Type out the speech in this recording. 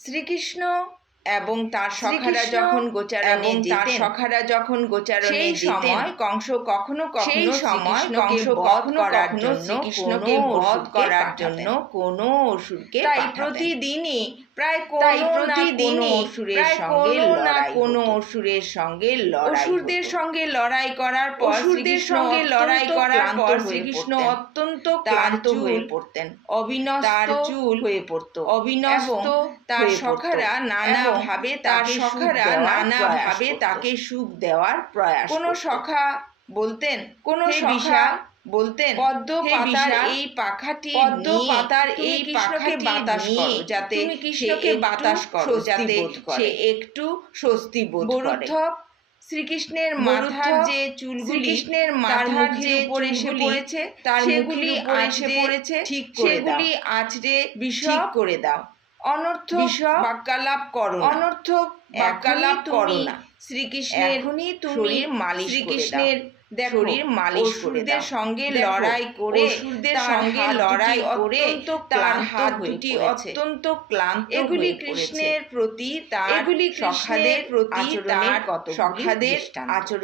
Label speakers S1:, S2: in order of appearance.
S1: শ্রীকৃষ্ণ এবং তার সখারা যখন গোচারণে
S2: তার
S1: সখারা যখন গোচারণে
S2: সেই সময়
S1: কংস কখনো কখনো
S2: সময়
S1: কংস করার জন্য
S2: জন্য কোনো
S1: বধ করার জন্য কোনো অসুরকে
S2: তাই
S1: প্রতিদিনই
S2: প্রায়
S1: তাই প্রতিদিনই
S2: অসুরের সঙ্গে
S1: না কোনো অসুরের সঙ্গে
S2: অসুরদের সঙ্গে লড়াই করার পর
S1: অসুরদের সঙ্গে লড়াই করার পর শ্রীকৃষ্ণ অত্যন্ত ক্লান্ত হয়ে পড়তেন।
S2: অবিনস্ত
S1: তার চুল
S2: হয়ে পড়ত।
S1: অবিনস্ত তার সখারা নানা
S2: এবং
S1: ভাবে
S2: তার সখারা
S1: সখারা
S2: নানা
S1: নানা
S2: ভাবে
S1: ভাবে
S2: তাকে
S1: সুখ দেওয়ার প্রয়াস
S2: কোনো সখা
S1: বলতেন
S2: কোনো সখা
S1: বিশাল বলতেন
S2: পদ্ম পাতার এই পাখাটি
S1: পদ্ম পাতার এই
S2: বাতাস করো যাতে
S1: কৃষ্ণকে
S2: একটু
S1: বাতাস করো
S2: স্বস্তি
S1: যাতে সে একটু স্বস্তি বোধ করে।
S2: শ্রীকৃষ্ণের মাথার যে চুলগুলি কৃষ্ণের
S1: মাথার যে
S2: উপর এসে পড়েছে
S1: তার
S2: সেগুলি আঁচড়ে
S1: পড়েছে
S2: ঠিক
S1: সেগুলি আঁচড়ে
S2: বিষম
S1: ঠিক করে দাও।
S2: অনর্থ বাক্যালাপ করো
S1: বাক্যালাপ করো না। শ্রীকৃষ্ণের
S2: এখনই তুমি
S1: শরীর মালিশ
S2: শ্রীকৃষ্ণের
S1: শরীর মালিশ করে
S2: সঙ্গে লড়াই করে
S1: অসুরদের সঙ্গে লড়াই করে তার হাত দুটি অত্যন্ত ক্লান্ত
S2: এগুলি কৃষ্ণের প্রতি তার
S1: এগুলি
S2: সখাদের
S1: প্রতি তার
S2: কতগুলি
S1: সখাদের আচরণ